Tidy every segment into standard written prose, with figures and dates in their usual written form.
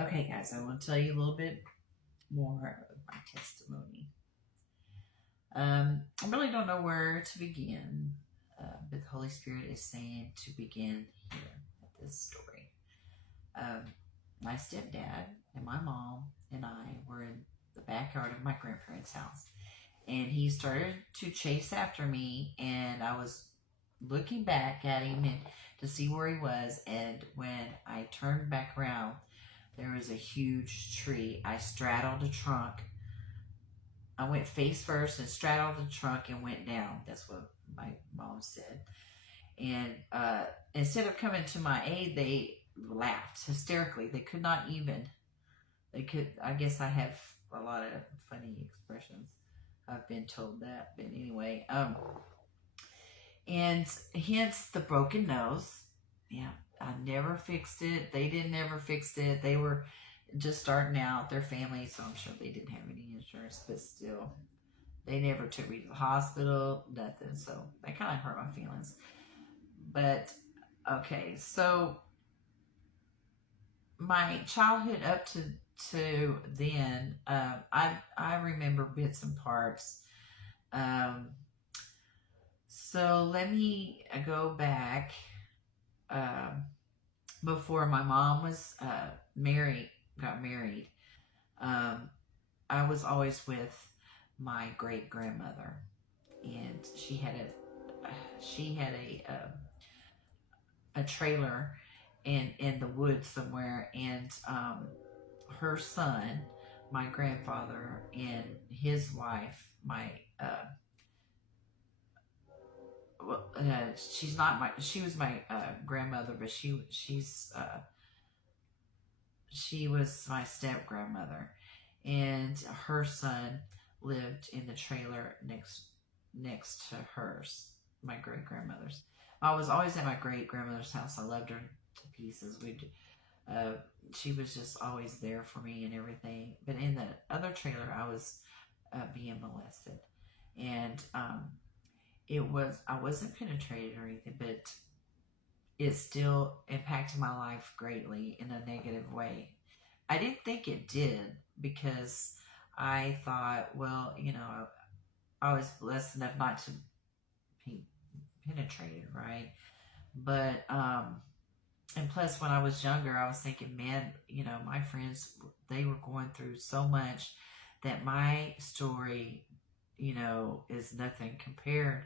Okay, guys, I want to tell you a little bit more of my testimony. I really don't know where to begin, but the Holy Spirit is saying to begin here at this story. My stepdad and my mom and I were in the backyard of my grandparents' house, and he started to chase after me, and I was looking back at him and to see where he was, and when I turned back around, there was a huge tree. I straddled the trunk. I went face first and straddled the trunk and went down. That's what my mom said. And instead of coming to my aid, they laughed hysterically. They could not even. They could. I guess I have a lot of funny expressions. I've been told that, but anyway. And hence the broken nose. Yeah, I never fixed it. They didn't ever fix it. They were just starting out, their family, so I'm sure they didn't have any insurance, but still, they never took me to the hospital, nothing. So that kind of hurt my feelings. But okay, so my childhood up to then, I remember bits and parts. So let me go back. Before my mom was got married, I was always with my great grandmother, and she had a trailer in the woods somewhere, and her son, my grandfather, and his wife, my she's not my she was my grandmother, but she was my step grandmother, and her son lived in the trailer next to hers, my great grandmother's. I was always at my great grandmother's house. I loved her to pieces. She was just always there for me and everything. But in the other trailer, I was being molested, and I wasn't penetrated or anything, but it still impacted my life greatly in a negative way. I didn't think it did, because I thought, well, I was blessed enough not to be penetrated, right? But and plus, when I was younger, I was thinking, man, my friends, they were going through so much that my story, is nothing compared,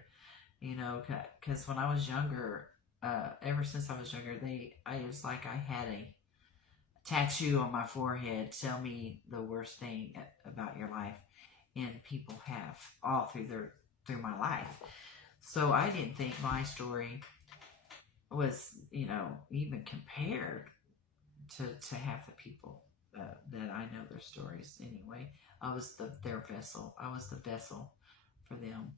because when I was younger, ever since I was younger, it was like I had a tattoo on my forehead, tell me the worst thing about your life, and people have all through my life. So I didn't think my story was, even compared to half the people that I know their stories anyway. I was their vessel. I was the vessel for them,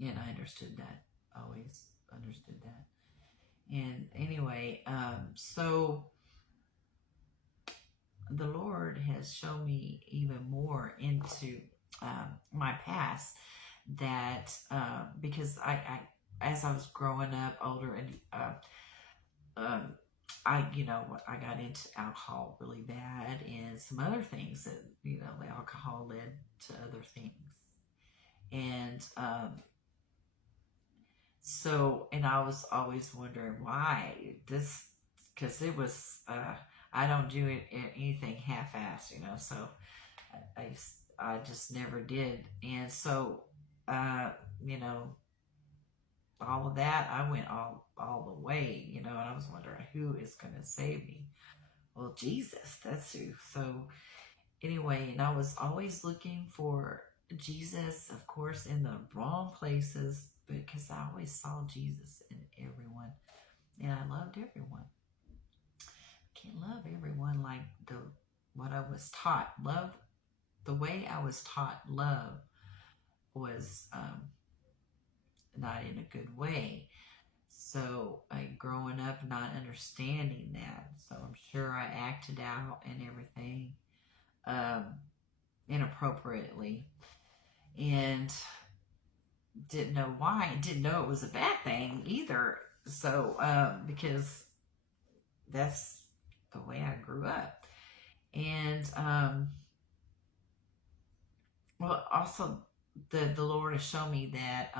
and I understood that. Always understood that. And anyway, so the Lord has shown me even more into my past, that because I as I was growing up older, and I got into alcohol really bad, and some other things that the alcohol led to other things, and so, and I was always wondering why this, because it was I don't do anything half-assed, so I just never did, and so you know all of that, I went all the way, and I was wondering who is going to save me. Well, Jesus, that's who. So anyway, and I was always looking for Jesus, of course, in the wrong places, because I always saw Jesus in everyone, and I loved everyone. Can't love everyone like what I was taught. Love, the way I was taught love was not in a good way. So growing up not understanding that, so I'm sure I acted out and everything inappropriately, and didn't know why. Didn't know it was a bad thing either. So because that's the way I grew up. And well, also the Lord has shown me that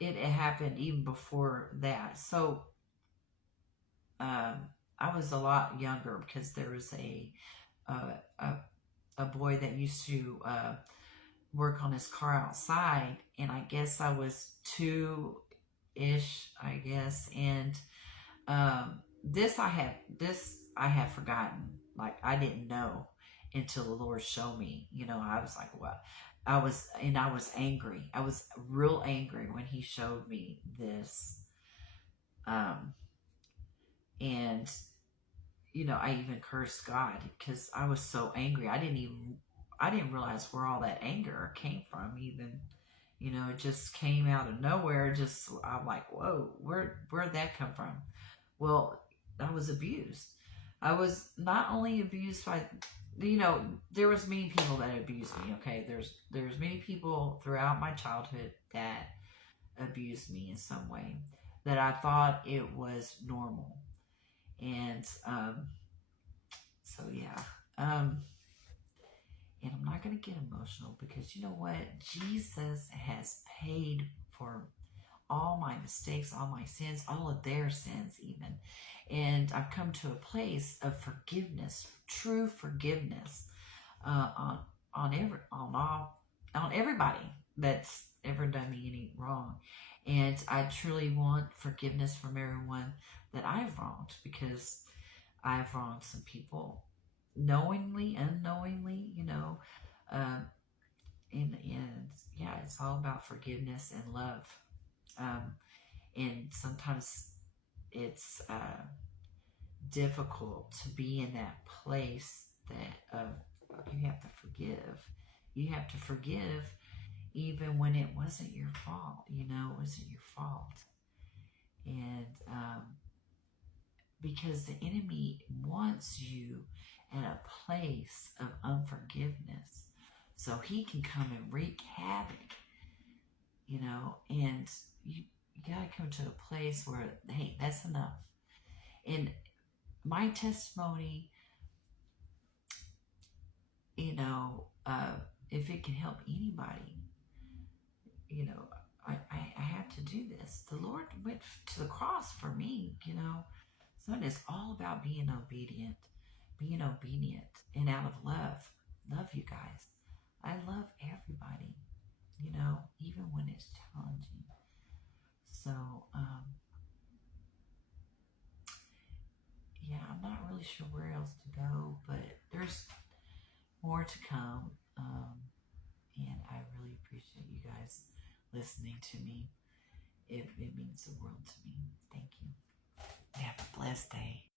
it happened even before that. So um, I was a lot younger because there was uh, a a boy that used to work on his car outside, and I guess I was 2-ish, I guess, and this I have forgotten. Like I didn't know until the Lord showed me. I was like, what? I was angry. I was real angry when He showed me this. Um, and I even cursed God because I was so angry. I didn't realize where all that anger came from. Even, it just came out of nowhere. Just I'm like, whoa, where'd that come from? Well, I was abused. I was not only abused by, there was many people that abused me. Okay, there's many people throughout my childhood that abused me in some way that I thought it was normal, and so yeah, and I'm not gonna get emotional because you know what, Jesus has paid for all my mistakes, all my sins, all of their sins, even. And I've come to a place of forgiveness, true forgiveness, on on everybody that's ever done me any wrong. And I truly want forgiveness from everyone that I've wronged because I've wronged some people knowingly, unknowingly, Um, and yeah, it's all about forgiveness and love. Um, and sometimes it's difficult to be in that place that you have to forgive. You have to forgive even when it wasn't your fault. It wasn't your fault, and because the enemy wants you at a place of unforgiveness, so he can come and wreak havoc. And you gotta come to a place where, hey, that's enough. And my testimony, if it can help anybody, I have to do this. The Lord went to the cross for me, So it's all about being obedient, and out of love. Love you guys. I love everybody, even when it's challenging. So, yeah, I'm not really sure where else to go, but there's more to come. And I really appreciate you guys listening to me. It means the world to me. Thank you. Have a blessed day.